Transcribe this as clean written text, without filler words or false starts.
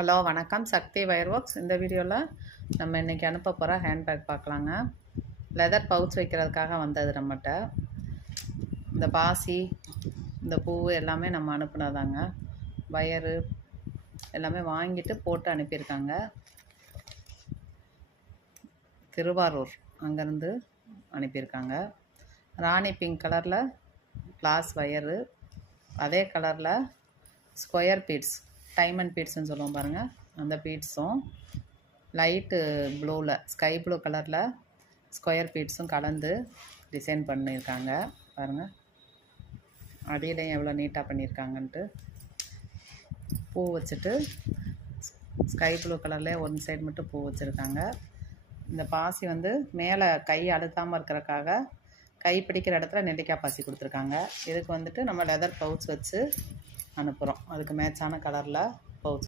Hello வணக்கம், சக்தி wire works. இந்த வீடியோவில் நம்ம இன்றைக்கி அனுப்ப போகிற ஹேண்ட்பேக் பார்க்கலாங்க. லெதர் பவுச் வைக்கிறதுக்காக வந்தது நம்மகிட்ட. இந்த பாசி, இந்த பூ எல்லாமே நம்ம அனுப்புனதாங்க. வயரு எல்லாமே வாங்கிட்டு போட்டு அனுப்பியிருக்காங்க. திருவாரூர் அங்கேருந்து அனுப்பியிருக்காங்க. ராணி பிங்க் கலரில் கிளாஸ் வயரு, அதே கலரில் ஸ்கொயர் பீட்ஸ், டைமண்ட் பீட்ஸ்ன்னு சொல்லுவோம் பாருங்கள், அந்த பீட்ஸும் லைட்டு ப்ளூவில், ஸ்கை ப்ளூ கலரில் ஸ்கொயர் பீட்ஸும் கலந்து டிசைன் பண்ணியிருக்காங்க பாருங்கள். அடியிலையும் எவ்வளோ நீட்டாக பண்ணியிருக்காங்கன்ட்டு. பூ வச்சுட்டு ஸ்கை ப்ளூ கலரில் ஒன் சைடு மட்டும் பூ வச்சுருக்காங்க. இந்த பாசி வந்து மேலே கை அழுத்தாமல் இருக்கிறக்காக கை பிடிக்கிற இடத்துல நெல்லிக்காய் பாசி கொடுத்துருக்காங்க. இதுக்கு வந்துட்டு நம்ம லெதர் பவுச் வச்சு அனுப்புகிறோம். அதுக்கு மேட்சான கலரில் பவுச்